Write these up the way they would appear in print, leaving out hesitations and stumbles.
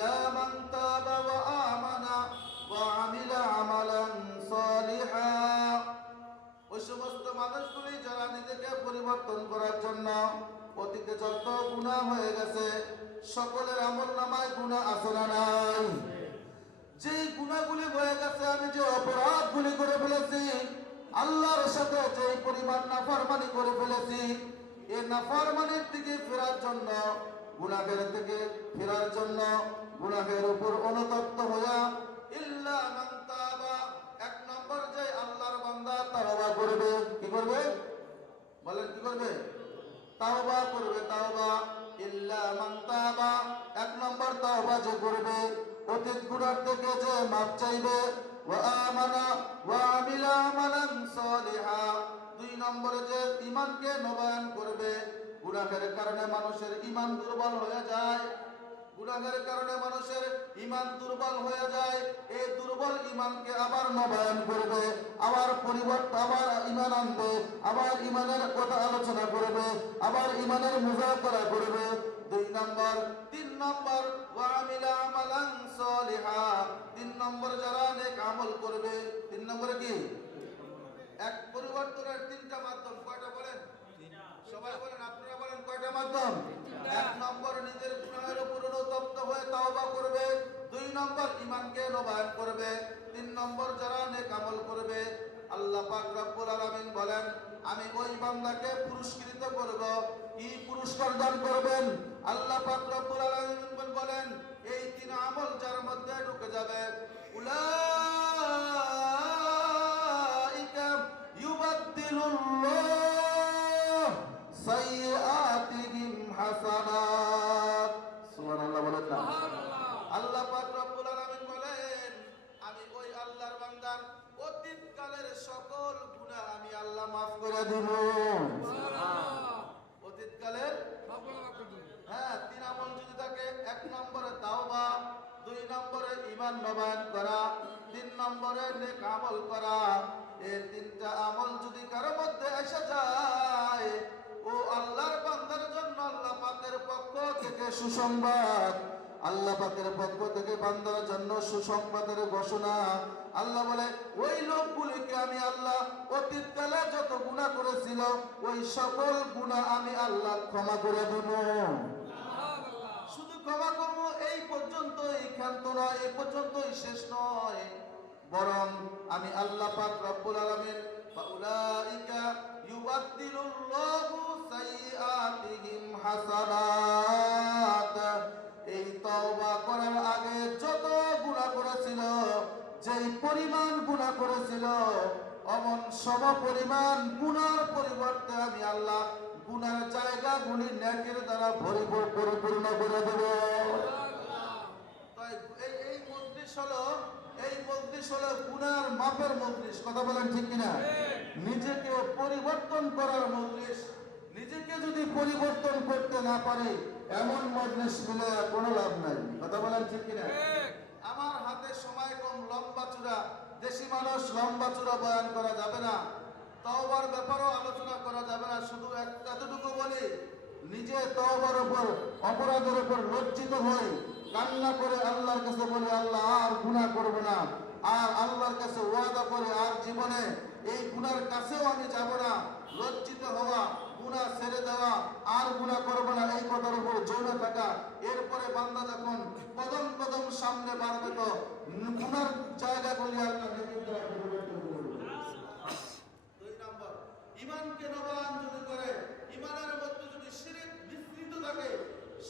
ইল্লা মান তাবা ওয়া আমানা ওয়া আমিলা আমালান সালিহা। ওই সমস্ত মানুষগুলি যারা নিজেকে পরিবর্তন করার জন্য অতীতে যত গুনাহ হয়ে গেছে সকলের আমলনামায় গুনাহ আছে না নাই? যে গুনাহগুলি হয়ে গেছে, আমি যে অপরাধগুলি করে ফেলেছি, আল্লাহর সাথে যে পরিমাণ নাফরমানি করে ফেলেছি, এই নাফরমানির দিকে ফেরার জন্য, গুনাহের থেকে ফেরার জন্য, গুনাহের উপর অনুতপ্ত হইয়া ইল্লা মান তাবা, এক নম্বর যে আল্লাহর বান্দা তাওবা করবে। কি করবে বলেন? কি করবে? তাওবা করবে। তাওবা ইল্লা মান তাবা, এক নম্বর তাওবা যে করবে, অতীত গুনাহ থেকে যে মাফ চাইবে, ওয়া আমানা ওয়া আমিলা আমালান সালিহা, দুই নম্বরে যে ঈমানকে নবায়ন করবে। গুনাহের কারণে মানুষের ঈমান দুর্বল হয়ে যায়, গুনাহের কারণে মানুষের ঈমান দুর্বল হয়ে যায়। এই দুর্বল ঈমানকে আবার নবায়ন করবে, আবার পরিবর্তন, আবার ঈমান আনবে, আবার ঈমানের কথা আলোচনা করবে, আবার ঈমানের মুযাকারা করবে। দুই নম্বর। তিন নম্বর ওয়া আমিলা আমালান সালিহা, তিন নম্বর যারা নেক আমল করবে। তিন নম্বরে কি? এক পরিবর্তনের তিনটা মাধ্যম। কয়টা বলেন? সবাই বলেন, আপনারা বলেন কয়টা মাধ্যম? এক নম্বর নিজের গুনাহের উপর অনুতপ্ত হয়ে তাওবা করবে, দুই নম্বর ঈমানকে নবায়ন করবে, তিন নম্বর যারা নেক আমল করবে। আল্লাহ পাক রব্বুল আলামিন বলেন, আমি ওই বান্দাকে পুরস্কৃত করব। কি পুরস্কার দান করবেন? আল্লাহ পাক রব্বুল আলামিন বলেন, এই তিন আমল যার মধ্যে ঢুকে যাবে, উলাইকা ইউবাদদিলুল্লাহ সাইয়্যাতিহিম হাসানাত। সুবহানাল্লাহ বলেন না? আল্লাহ পাক রব্বুল আলামিন বলেন, আমি ওই আল্লাহর বান্দার অতীতকালের সকল গুনাহ আমি আল্লাহ মাফ করে দেব। অতীতকালের হ্যাঁ, তিন আমল যদি থাকে, এক নম্বরে তাওবা, দুই নম্বরে ঈমান নবায়ন করা, তিন নম্বরে নেক আমল করা। এই তিনটা আমল যদি কারো মধ্যে এসে যায়, ও আল্লাহর বান্দার জন্য আল্লাহ পাকের পক্ষ থেকে সুসংবাদ, আল্লাহ পাকের পক্ষ থেকে বান্দার জন্য সুসংবাদের ঘোষণা। আল্লাহ বলে, ওই লোকগুলিকে আমি আল্লাহ অতীতকালে যত গুনাহ করেছিল, ওই সকল গুনাহ আমি আল্লাহ ক্ষমা করে দেব। শুধু ক্ষমা করবো এই পর্যন্তই, ক্ষান্ত নয়, এই পর্যন্তই শেষ নয়, বরং আমি আল্লাহ পাক রব্বুল আলামিন ফাউলাইকা ইউবাদদিলুল্লাহু সাইয়্যাতিহিম হাসানাত, এই তওবা করার আগে যত গুনাহ করেছিল, যেই পরিমাণ গুনাহ করেছিল, অমন সম পরিমাণ গুনার পরিবর্তে আমি আল্লাহ গুনার জায়গাগুলি নেকের দ্বারা পরিপূর্ণ করে দেব। তাই এই মজলিস হলো, এই মজলিস হলো গুনার মাপের মজলিস। কথা বলেন ঠিক কিনা? নিজেকে পরিবর্তন করার মজলিস। নিজেকে যদি পরিবর্তন করতে না পারে, এমন মজলিস মিলে কোনো লাভ নাই। কথা বলেন ঠিক কিনা? আমার হাতে সময় কম, লম্বা চূড়া দেশি মানুষ, লম্বা চূড়া বয়ান করা যাবে না, তওবার ব্যাপারেও আলোচনা করা যাবে না। শুধু এতটুকু বলি, নিজে তওবার উপর, অপরাধের উপর লজ্জিত হই, কান্না করে আল্লাহর কাছে বলি, আল্লাহ আর গুনাহ করব না, আর আল্লাহর কাছে ওয়াদা করে আর জীবনে এই গুনার কাছেও আমি যাব না। লজ্জিত হওয়া, গুনাহ ছেড়ে দেওয়া, আর গুনাহ করব না, এই কথার উপর জমে থাকা। এরপরে বান্দা যখন কদম কদম সামনে বাড়বে, তো গুনার জায়গাগুলি আল্লাহ নেকির দ্বারা পরিবর্তন করবে। দুই নম্বর, ঈমানকে নবায়ন যদি করে, ঈমানের মধ্যে যদি শিরক মিশ্রিত থাকে,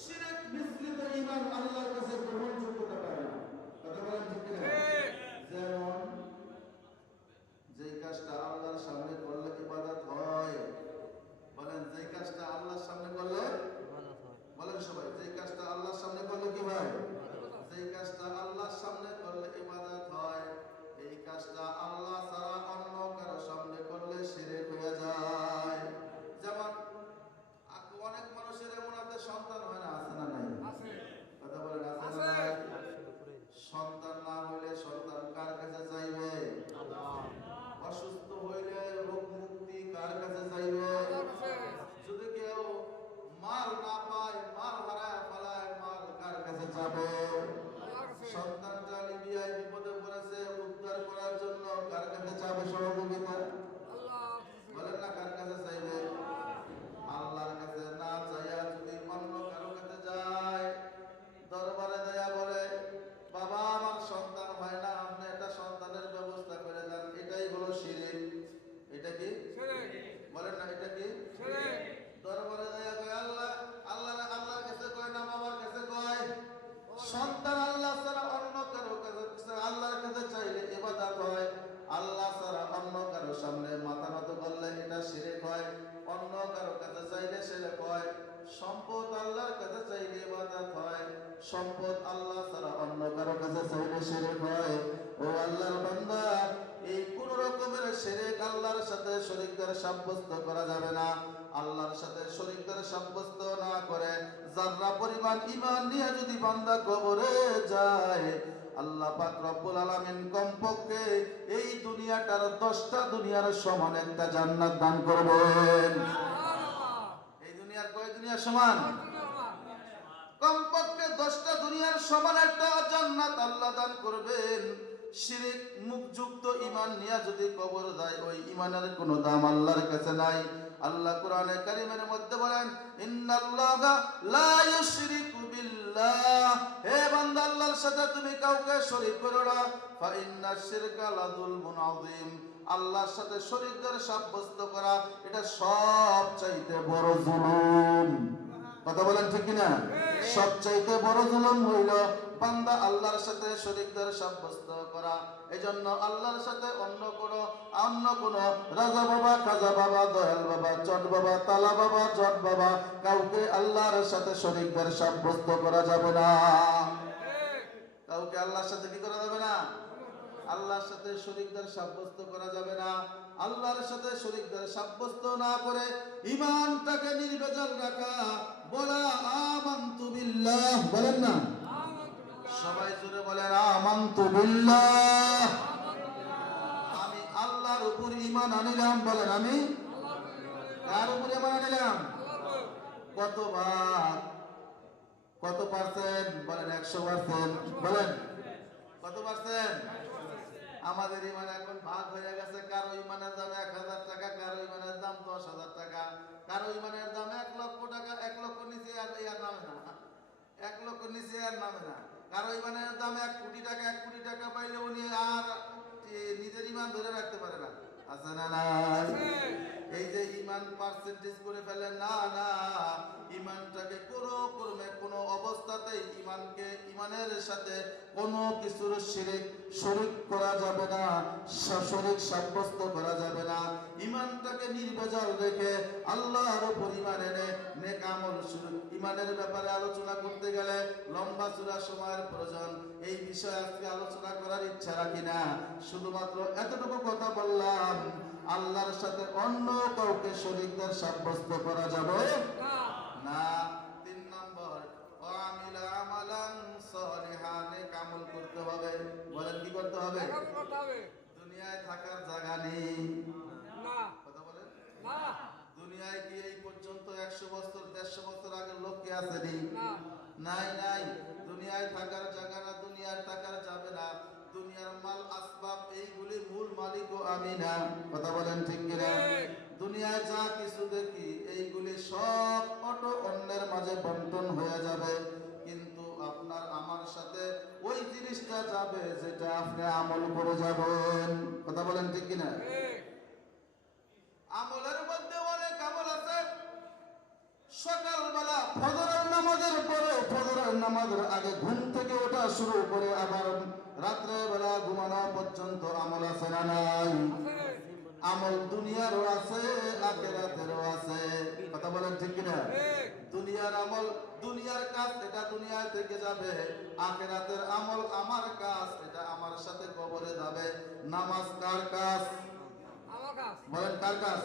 শিরক মিশ্রিত ঈমান আল্লাহর কাছে গ্রহণযোগ্য হবে না। কথা বলেন ঠিক কিনা? যেমন যেই কাজটা আল্লাহর সামনে করলে ইবাদত হয়, বলেন যেই কাজটা আল্লাহর সামনে করলে, বলেন সবাই, যেই কাজটা আল্লাহর সামনে করলে কি হয়? নিয়ামত আল্লাহ ছাড়া অন্য কারো কাছে চাইলে শিরক হয়। ও আল্লাহর বান্দা, এই কোন রকমের শিরক আল্লাহর সাথে শরীকদের সাব্যস্ত করা যাবে না। আল্লাহর সাথে শরীকদের সাব্যস্ত না করে যারা পরিমাণ ঈমান নিয়ে যদি বান্দা কবরে যায়, আল্লাহ পাক রব্বুল আলামিন কমপক্ষে এই দুনিয়াটার 10টা দুনিয়ার সমান একটা জান্নাত দান করবেন। এই দুনিয়ার কয় দুনিয়ার সমান? কমপক্ষে 10টা দুনিয়ার সমান একটা জান্নাত আল্লাহ দান করবেন। শিরক মুখযুক্ত ঈমান নিয়ে যদি কবর যায়, ওই ঈমানের কোনো দাম আল্লাহর কাছে নাই। আল্লাহ কোরআনে কারীমের মধ্যে বলেন, ইন্নাল্লাহা লা ইউশরিকু বিল্লাহ, হে বান্দা আল্লাহর সাথে তুমি কাউকে শরীক করো না। ফা ইন্নাশ শিরকা লাযুলমুন আযীম, আল্লাহর সাথে শরীকদের সাব্যস্ত করা এটা সবচাইতে বড় জুলুম। কথা বলেন ঠিক কিনা? সবচাইতে বড় জুলুম হইল বান্দা আল্লাহর সাথে শরীকদের সাব্যস্ত করা। এজন্য আল্লাহর সাথে অন্য কোন রাজা বাবা, খাজা বাবা, দয়াল বাবা, চট বাবা, তালা বাবা, জট বাবা, কাউকে আল্লাহর সাথে শরীকদের সাব্যস্ত করা যাবে না। কাউকে আল্লাহর সাথে কি করা যাবে না? আল্লাহর সাথে শরীকদের সাব্যস্ত করা যাবে না। আল্লাহর সাথে শরীকদের সাব্যস্ত না করে ঈমানটাকে নির্ভেজাল রাখা, বলা আমানতু বিল্লাহ। বলেন না সবাই জোরে বলেন, আমানতু বিল্লাহ, আমি আল্লাহর উপর ঈমান আনিলাম। বলেন আমি কার উপর ঈমান আনিলাম? কতবার? কত পার্সেন্ট? বলেন 100%। বলেন কত পার্সেন্ট? আমাদের ঈমান এখন ভাগ হয়ে গেছে। কারো ঈমানের দাম 1000 টাকা, কারো ঈমানের দাম 10,000 টাকা, কারো ঈমানের দাম 1 লক্ষ টাকা। 1 লক্ষ নিচে আর নামে না, 1 লক্ষ নিচে আর নামে না। কারো ঈমানের দাম 1 কোটি টাকা। 1 কোটি টাকা পাইলে উনি আর নিজের ঈমান ধরে রাখতে পারে না। আছে না নাই? এই যে ঈমান পার্সেন্টেজ করে ফেলে, না না, ঈমানটাকে কোনো ক্রমে কোনো অবস্থাতেই ঈমানের সাথে কোনো কিছুর শরীক করা যাবে না, শরীক সাব্যস্ত করা যাবে না। ঈমানটাকে নির্ভেজাল রেখে আল্লাহর উপর ঈমান এনে নেক আমল শুরু। ঈমানের ব্যাপারে আলোচনা করতে গেলে লম্বা চূড়া সময়ের প্রয়োজন। এই বিষয়ে আজকে আলোচনা করার ইচ্ছা রাখি না। শুধুমাত্র এতটুকু কথা বললাম, আল্লাহর সাথে অন্য কাউকে শরীকদের সাব্যস্ত করা যাবে না। 3 নম্বর, ওয়ামিলা আমালান সলিহান, নেক আমল করতে হবে। বলেন কি করতে হবে? দুনিয়ায় থাকার জায়গা নেই। কথা বলেন না। দুনিয়ায় কি এই পর্যন্ত 100 বছর 150 বছর আগের লোক কি আছে? নাই নাই। দুনিয়ায় থাকার জায়গা না, দুনিয়ায় থাকার যাবে না। দুনিয়ার মাল আসবাব এইগুলি মূল মালিকও আমি না। কথা বলেন ঠিক কিনা? দুনিয়ায় যা কিছু দেখি এইগুলি সব অন্যের মাঝে বন্টন হয়ে যাবে, কিন্তু আপনার আমার সাথে ওই জিনিসটা যাবে যেটা আপনি আমল করে যাবেন। কথা বলেন ঠিক কিনা? আমলের মধ্যে অনেক আমল আছে। সকালবেলা ফজরের নামাজের পরে, ফজরের নামাজের আগে ঘুম থেকে ওঠা শুরু করে আবার রাত্রে বেলা ঘুমানো পর্যন্ত আমল আছে না নাই? আমল দুনিয়ারও আছে, আখিরাতেরও আছে। কথা বলেন ঠিক কিনা? দুনিয়ার আমল, দুনিয়ার কাজ, এটা দুনিয়া থেকে যাবে। আখিরাতের আমল, আমার কাজ, এটা আমার সাথে কবরে যাবে। নামাজ কার কাজ? বলেন কার কাজ?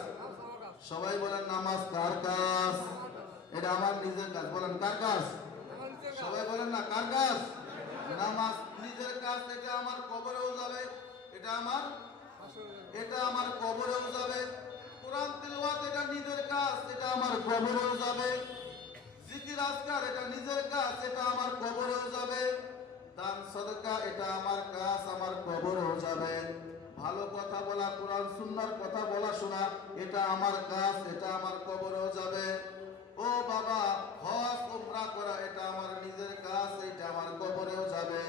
সবাই বলেন নামাজ কার কাজ? এটা আমার নিজের কাজ। বলেন কার কাজ? সবাই বলেন না কার কাজ? নামাজ নিজের কাজ, এটা আমার কবরেও যাবে, এটা আমার কবরেও যাবে। কোরআন তিলাওয়াত এটা নিজের কাজ, এটা আমার কবরেও যাবে। জিকির আজকার এটা নিজের কাজ, এটা আমার কবরেও যাবে। দান সদকা এটা আমার কাজ, আমার কবরেও যাবে। ভালো কথা বলা, কোরআন সুন্নাহর কথা বলা শোনা, এটা আমার কাজ, এটা আমার কবরেও যাবে। ও বাবা, হজ উমরা করা এটা আমার নিজের কাজ, এটা আমার কবরেও যাবে।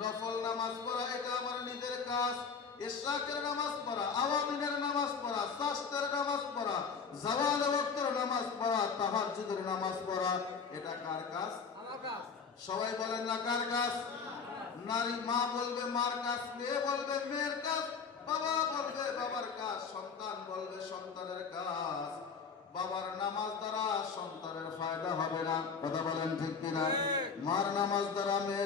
নফল নামাজ পড়া এটা আমার নিজের কাজ। ইশরাকের নামাজ পড়া, আওয়ামিনের নামাজ পড়া, সাস্তের নামাজ পড়া, জাওয়াল ওয়াক্তের নামাজ পড়া, তাহাজ্জুদের নামাজ পড়া, এটা কার কাজ? আমার কাজ। সবাই বলেন না কার কাজ? নারী মা বলবে মার কাজ, মেয়ে বলবে মেয়ের কাজ, বাবা বলবে বাবার কাজ, সন্তান বলবে সন্তানের কাজ। বাবার নামাজ দ্বারা সন্তানের ফায়দা হবে না। কথা বলেন ঠিক কিনা? মার নামাজ দ্বারা মেয়ের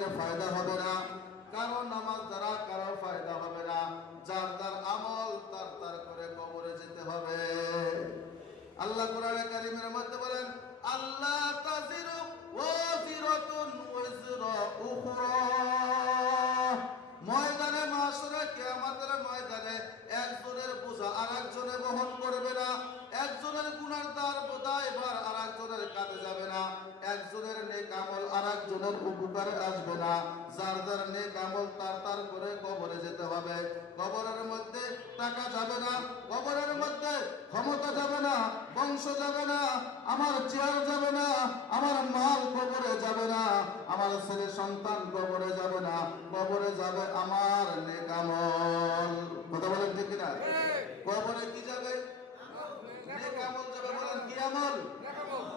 ঘরে আসবে না। যার যার নেক আমল তার তার করে কবরে যেতে হবে। কবরের মধ্যে টাকা যাবে না, কবরের মধ্যে ক্ষমতা যাবে না, বংশ যাবে না, আমার চেয়ার যাবে না, আমার মাল কবরে যাবে না, আমার ছেলে সন্তান কবরে যাবে না, কবরে যাবে আমার নেক আমল। কথা বলেন ঠিক কিনা? কবরে কি যাবে? নেক আমল যাবে। বলেন কি আমল?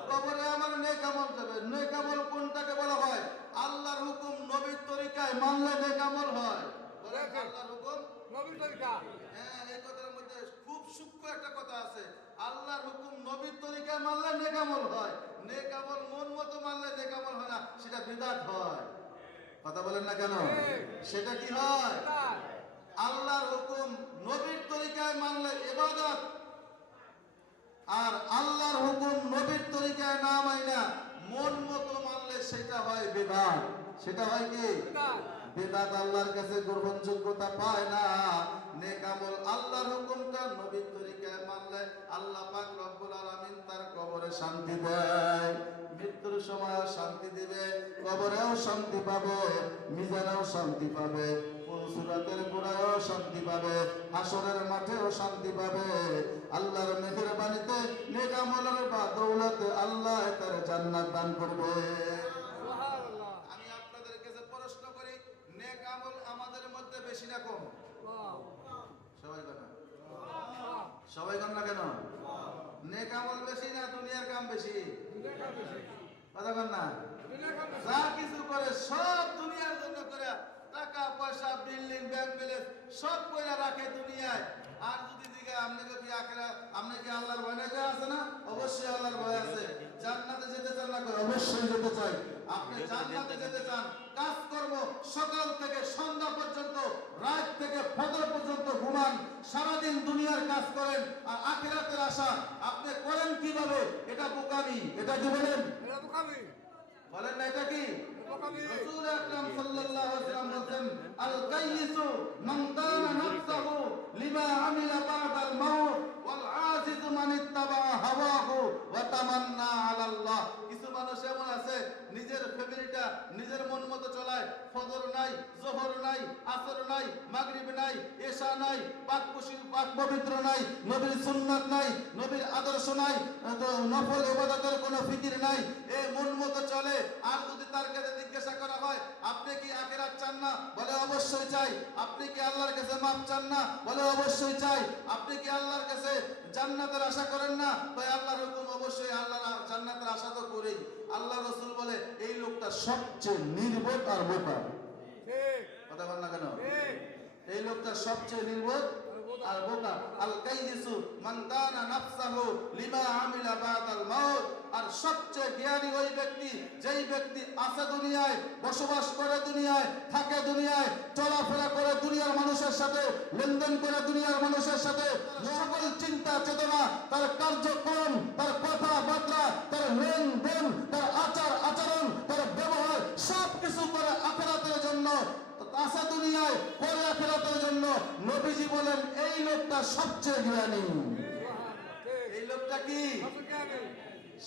কবরে আমার নেক আমল যাবে। নেক আমল কোনটাকে বলা হয়? আল্লাহর হুকুম নবীর তরিকায় মানলে নেক আমল হয়। বলেন আল্লাহর হুকুম নবীর তরিকা। হ্যাঁ, এই কথার মধ্যে খুব সূক্ষ্ম একটা কথা আছে। আল্লাহর হুকুম নবীর তরিকায় মানলে নেক আমল হয়। নেক আমল মন মতো মানলে নেক আমল হয় না, সেটা বিদআত হয়। কথা বলেন না কেন? সেটা কি হয়? আল্লাহর হুকুম নবীর তরিকায় মানলে ইবাদত, আর আল্লাহর হুকুম নবীর তরিকায় না মাইনা মন মতো মানলে সেটা হয় বিদআত। সেটা হয় কি? বিদআত আল্লাহর কাছে গ্রহণযোগ্যতা পায় না। নেক আমল আল্লাহর হুকুমটা নবীর তরিকায় মানলে আল্লাহ পাক রব্বুল আলামিন তার কবরে শান্তি দেয়। মৃত্যুর সময় শান্তি দিবে, কবরেও শান্তি পাবে, মিজানেও শান্তি পাবে, ফুলসুরাতের গোড়ায়ও শান্তি পাবে, হাসরের মাঠেও শান্তি পাবে। আল্লাহর মেহেরবানিতে নেক আমলের দৌলতে আল্লাহ তার জান্নাত দান করবে। আমি আপনাদের কাছে প্রশ্ন করি, নেক আমল আমাদের মধ্যে বেশি না কম? সবাই বলেন। সবাই বলেন না কেন? নেক আমল বেশি না দুনিয়ার কাম বেশি? কথা বলেন না। যা কিছু করে সব দুনিয়ার জন্য করে, টাকা পয়সা বিল্ডিং ব্যাংক ব্যালেন্স সব কইরা রাখে দুনিয়ায়। আর যদি দিকে আপনাকে কি আখিরাত, আপনি কি আল্লাহর ভয় না আছে না? অবশ্যই আল্লাহর ভয় আছে। জান্নাতে যেতে চান না? অবশ্যই যেতে চাই। আপনি জান্নাতে যেতে চান, কাজকর্ম সকাল থেকে সন্ধ্যা পর্যন্ত, রাত থেকে ফজর পর্যন্ত ঘুমান, সারাদিন দুনিয়ার কাজ করেন, আর আখিরাতের আশা আপনি করেন কিভাবে? এটা বোকামি। এটা কি বলেন? এটা বোকামি। বলেন না এটা কি? রাসূল আকরাম সাল্লাল্লাহু আলাইহি ওয়াসাল্লাম বলেন, আল কাইয়িসু মান দানা নাফসাহু লিমা আমিলা বাদাল মাউত ওয়াল আজিজু মান ইত্তাবা হাওয়াহু ওয়া তামান্না আলাল্লাহ। কিছু মানুষ এমন আছে, নিজের ফ্যামিলিটা নিজের মন মতো চলায়। ফজর নাই, যোহর নাই, আসর নাই, মাগরিব নাই, এশা নাই, পাক পবিত্র নাই, নবীর সুন্নাত নাই, নবীর আদর্শ নাই, নফল ইবাদতের কোনো ফিকির নাই, এ মন মতো চলে। আর যদি তার কাছে জিজ্ঞাসা করা হয়, আপনি কি আখিরাত চান না? বলে অবশ্যই চাই। আপনি কি আল্লাহর কাছে মাপ চান না? বলে অবশ্যই চাই। আপনি কি আল্লাহর কাছে জান্নাতের আশা করেন না? তাই আল্লাহর হুকুম অবশ্যই, আল্লাহর জান্নাতের আশা তো করেই। আল্লাহ রাসূল বলে এই লোকটা সবচেয়ে নির্বোধ আর বোকা। ঠিক কথা বল না কেন? এই লোকটা সবচেয়ে নির্বোধ আর বোকা। আল কাইয়িসু মান দানা নাফসাহু লিমা আমিলা বাদাল মাউত। আর সবচেয়ে জ্ঞানী ওই ব্যক্তি, যেই ব্যক্তি আছে দুনিয়ায়, বসবাস করে দুনিয়ায়, থাকে দুনিয়ায়, চলাফেরা করে দুনিয়ার মানুষের সাথে, লেনদেন করে দুনিয়ার মানুষের সাথে, সকল চিন্তা চেতনা, তার কার্যক্রম, তার কথাবার্তা, তার লেনদেন, তার আচার আচরণ, তার ব্যবহার সব কিছু করে আখিরাতের জন্য, আসা দুনিয়ায় করে আখিরাতের জন্য। নবীজি বলেন এই লোকটা সবচেয়ে জ্ঞানী। এই লোকটা কি?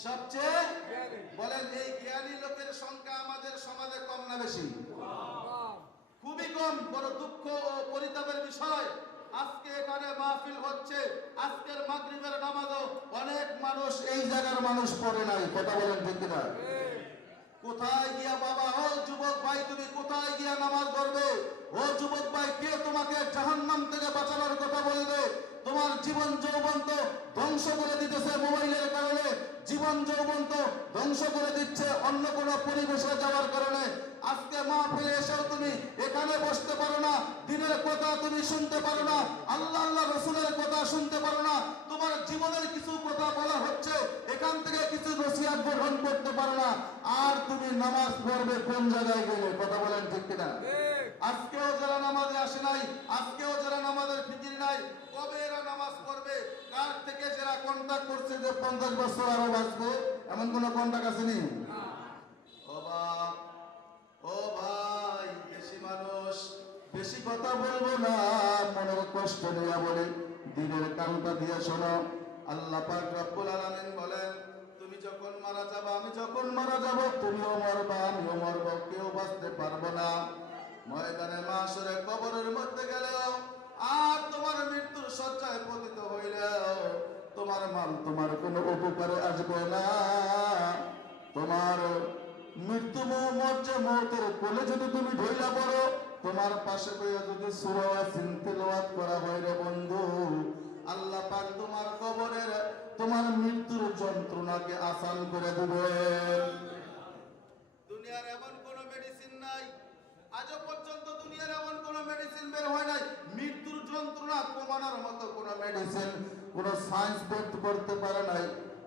সবচেয়ে বলেন। এই জ্ঞানী লোকের সংখ্যা আমাদের সমাজে কম না বেশি? খুবই কম। বড় দুঃখ ও পরিতাপের বিষয়, আজকে এখানে মাহফিল হচ্ছে, আজকের মাগরিবের নামাজও অনেক মানুষ এই জায়গার মানুষ পড়ে নাই। কথা বলেন ঠিক কিনা? কোথায় গিয়া বাবা, ও যুবক ভাই, তুমি কোথায় গিয়া নামাজ পড়বে? ও যুবক ভাই, কে তোমাকে জাহান্নাম থেকে বাঁচানোর কথা বলবে? তোমার জীবন যৌবন তো ধ্বংস করে দিতেছে মোবাইলের কারণে, জীবন যৌবন তো ধ্বংস করে দিচ্ছে অন্য কোনো পরিবেশে যাওয়ার কারণে। আজকে মাহফিলে এসেও তুমি এখানে বসতে পারো না, দিনের কথা তুমি শুনতে পারো না, আল্লাহ আল্লাহ রাসূলের কথা শুনতে পারো না, তোমার জীবনের কিছু কথা বলা হচ্ছে, এখান থেকে কিছু নসিহত গ্রহণ করতে পারো না। আর তুমি নামাজ পড়বে কোন জায়গায় গেলে? কথা বলেন ঠিক কিনা? আজকেও যারা নামাজে আসে নাই, আজকেও যারা নামাজের ফিকির নাই, কবে এরা নামাজ পড়বে? কার থেকে যারা কন্টাক্ট করছে যে 50 বছর আরো বাঁচবে, এমন কোন কন্টাক্ট আসেনি? ও বাপ, ও ভাই, বেশি মানুষ বেশি কথা বলবো না, মনের কষ্ট নিয়ে বলে, দিনের কানটা দিয়ে শোনো। আল্লাহ পাক রব্বুল আলামিন বলেন, তুমি যখন মারা যাবো, আমি যখন মারা যাব তুমিও মরবা, আমিও মরব, কেউ বাঁচতে পারবো না। ময়দানে মাশরে কবরের মধ্যে গেলেও আর তোমার মৃত্যুর শয্যায় পতিত হইলেও তোমার মাল তোমার কোনো উপকারে আসবে না। তোমার মৃত্যু মর্যে মৌতের কোলে যদি তুমি ঢইলা পড়ো, তোমার পাশে বইয়া যদি সূরা ইয়াসিন তেলাওয়াত করা হয় রে বন্ধু, আল্লাহ পাক তোমার কবরের তোমার মৃত্যুর যন্ত্রণাকে আসান করে দিবেন। দুনিয়ার এমন কোন মেডিসিন নাই, আজও পর্যন্ত দুনিয়ার এমন কোন মেডিসিন বের হয় নাই মৃত্যুর যন্ত্রণা কমানোর মতো কোন মেডিসিন কোন সায়েন্স বের করতে পারে নাই।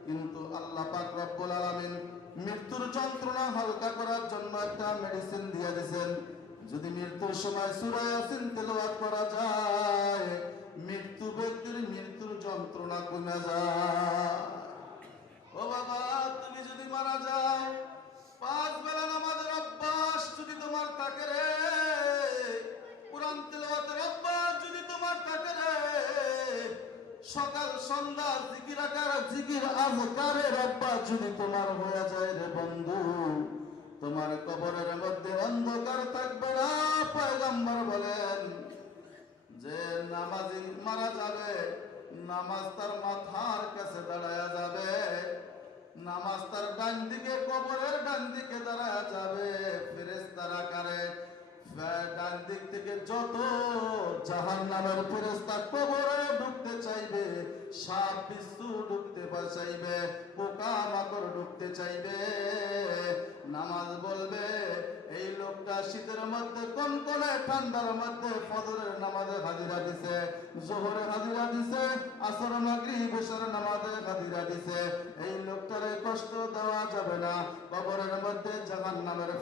কিন্তু আল্লাহ পাক রব্বুল আলামিন মৃত্যুর যন্ত্রণা হালকা করার জন্য একটা মেডিসিন দিয়ে দিয়েছেন। যদি মৃত্যুর সময় সূরা ইয়াসিন তেলাওয়াত করা যায়, মৃত্যু ব্যক্তির মৃত্যুর যন্ত্রণা কমে যায়। ও বাবা, তুমি যদি মারা যাও, 5 বেলা নামাজের অভ্যাস যদি তোমার থাকে রে, কুরআন তেলাওয়াতের অভ্যাস যদি তোমার থাকে রে, সকাল সন্ধ্যা জিকির আজকারের অভ্যাস যদি তোমার হয়ে যায় রে বন্ধু, তোমার কবরের মধ্যে অন্ধকার থাকবে না। পয়গম্বর বলেন যে নামাজি মারা যাবে, নামাজ তার মাথার কাছে দাঁড়ায়া যাবে, নামাজ তার ডান দিকে, কবরের ডান দিকে দাঁড়ায়া যাবে। ফেরেশতারা কারে ডান দিক থেকে যত জাহান্নামের ফেরেশতা কবরে ঢুকতে চাইবে, সাপ বিচ্ছু ঢুকতে চাইবে, পোকামাকড় ঢুকতে চাইবে, নামাজ বলবে এই লোকটা শীতের মধ্যে কনকনে ঠান্ডার মধ্যে ফজরের নামাজে হাজিরা দিছে, যোহরে হাজিরা দিছে, আসর মাগরিব এশার নামাজে হাজিরা দিছে, এই লোকটারে কষ্ট দেওয়া যাবে না, কবরের মধ্যে জাহান্নামের